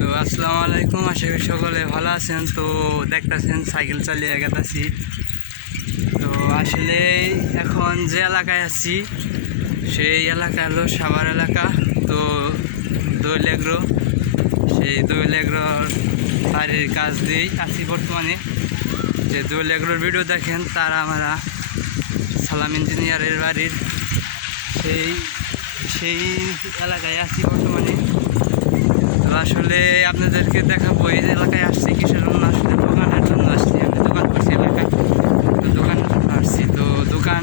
তো আসসালামু আলাইকুম, আশা করি সকলে ভালো আছেন। তো দেখতেছেন, সাইকেল চালিয়ে গেতাছি। তো আসলে এখন যে এলাকায় আছি, সেই এলাকা হলো সাভার এলাকা। তো দৈলেগ্রো সেই দৈলেগ্রোর বাড়ির কাজ দিয়েই আছি বর্তমানে। যে দৈলেগ্রোর ভিডিও দেখেন, তারা আমরা সালাম ইঞ্জিনিয়ারের বাড়ির সেই সেই এলাকায় আছি বর্তমানে। তো আসলে আপনাদেরকে দেখাবো, এই এলাকায় আসছি, কিসের জন্য আসলে দোকানের জন্য আসছি, আমি দোকান করছি এলাকায়। তো দোকানের জন্য আসছি, তো দোকান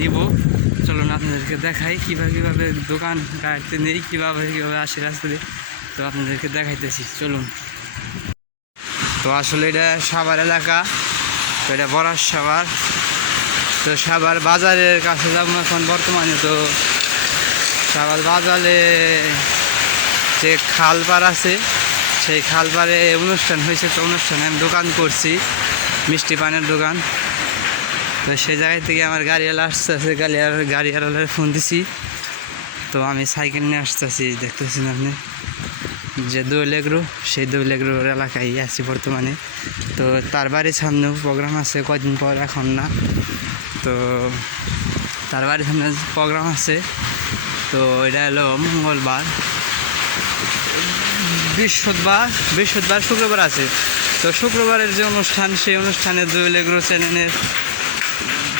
নিব। চলুন আপনাদেরকে দেখাই কীভাবে কীভাবে দোকান গাড়িতে নেই, কীভাবে কীভাবে আসে রাস্তাতে তো আপনাদেরকে দেখাইতেছি, চলুন। তো আসলে এটা সাভার এলাকা, তো এটা বরাস সাভার। তো সাভার বাজারের কাছে যাব এখন বর্তমানে, তো সাভার বাজারে যে খালপাড় আছে, সেই খালপাড়ে অনুষ্ঠান হয়েছে তো অনুষ্ঠানে আমি দোকান করছি, মিষ্টি পানের দোকান। তো সেই জায়গায় থেকে আমার গাড়িওয়ালা আসতেছে, গাড়িওয়ালা গাড়িওয়ালার ফোন দিছি। তো আমি সাইকেল নিয়ে আসতেছি, দেখতেছেন আপনি? যে দোলেগ্রো, সেই দোলেগ্রোর এলাকায় আছি বর্তমানে। তো তার বাড়ির সামনেও প্রোগ্রাম আছে কদিন পর এখন না। তো তার বাড়ির সামনে প্রোগ্রাম আছে। তো এটা হলো মঙ্গলবার। বৃহস্পতিবার বৃহস্পতিবার শুক্রবার আছে। তো শুক্রবারের যে অনুষ্ঠান, সেই অনুষ্ঠানে দোয়েল এগ্রো চ্যানেলের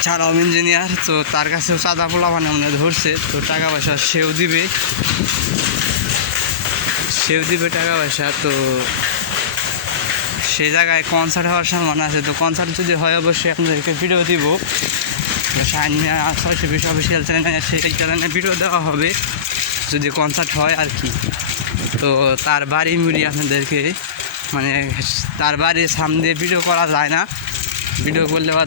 ছাড়াও ইঞ্জিনিয়ার, তো তার কাছেও চাঁদা পোলা মানে মনে ধরছে, তো টাকা পয়সা সেও দিবে। সেও দিবে টাকা পয়সা, তো সেই জায়গায় কনসার্ট হওয়ার সম্ভাবনা আছে। তো কনসার্ট যদি হয়, অবশ্যই আপনাদেরকে ভিডিও দিব। সাইন ছয়শো বিশ অফিসিয়াল চ্যানেলে সেই চ্যানেলে ভিডিও দেওয়া হবে। যদি কনসার্ট হয়, আর কি। তো তার বাড়ি মুড়ি আপনাদেরকে মানে তার বাড়ির সামনে ভিডিও করা যায় না। ভিডিও করলে বা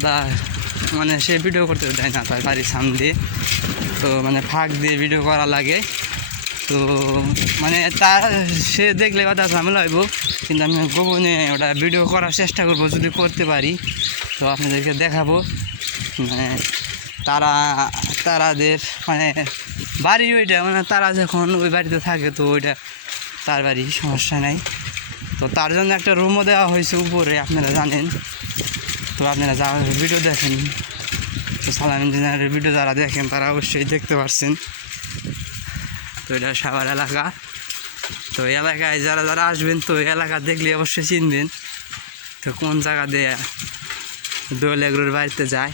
মানে সে ভিডিও করতে দেয় না তার বাড়ির সামনে। তো মানে ফাঁক দিয়ে ভিডিও করা লাগে। তো মানে তার, সে দেখলে কথা ঝামেলা হইব। কিন্তু আমি গোপনে ওটা ভিডিও করার চেষ্টা করব, যদি করতে পারি। তো আপনাদেরকে দেখাবো। মানে তারা, তারাদের মানে বাড়ি ওইটা মানে তারা যখন ওই বাড়িতে থাকে তো ওইটা তার বাড়ি, সমস্যা নাই। তো তার জন্য একটা রুমও দেওয়া হয়েছে উপরে, আপনারা জানেন। তো আপনারা যা ভিডিও দেখেন, তো সালাম ইঞ্জিনিয়ারের ভিডিও যারা দেখেন, তারা অবশ্যই দেখতে পারছেন। তো এটা সাভার এলাকা। তো এলাকায় যারা যারা আসবেন, তো এলাকা দেখলে অবশ্যই চিনবেন। তো কোন জায়গা দিয়ে দোল এগুলোর বাড়িতে যায়,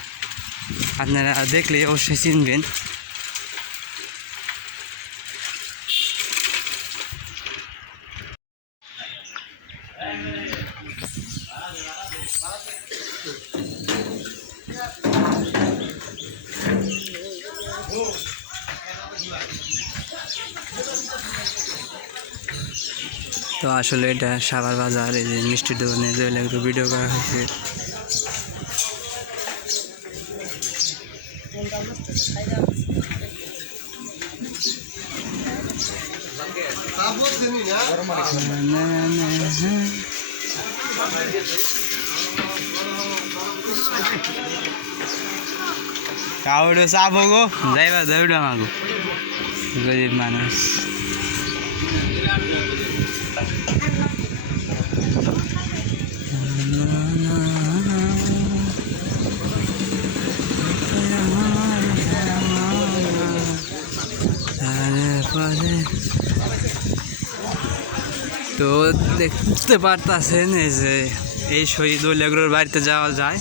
আপনারা দেখলে অবশ্যই চিনবেন। তো আসলে এটা সাভার বাজার এই যে মিষ্টির দোকানে যেগুলো একটু ভিডিও করা হয়েছে। কাউডো চাপ গো। যাইবা দৌড়ো আমাকে গরিব মানুষ তো দেখতে পারতেছেন এই যে এই শহীদ দৈলেগ্রোর বাড়িতে যাওয়া যায়।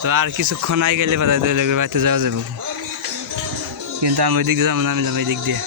তো আর কিছুক্ষণ আগে গেলে পাতা দৈলেগ্রোর বাড়িতে যাওয়া যাবে। কিন্তু আমি ওই দিক দিয়ে যাব না, আমি যাব এই দিক দিয়ে।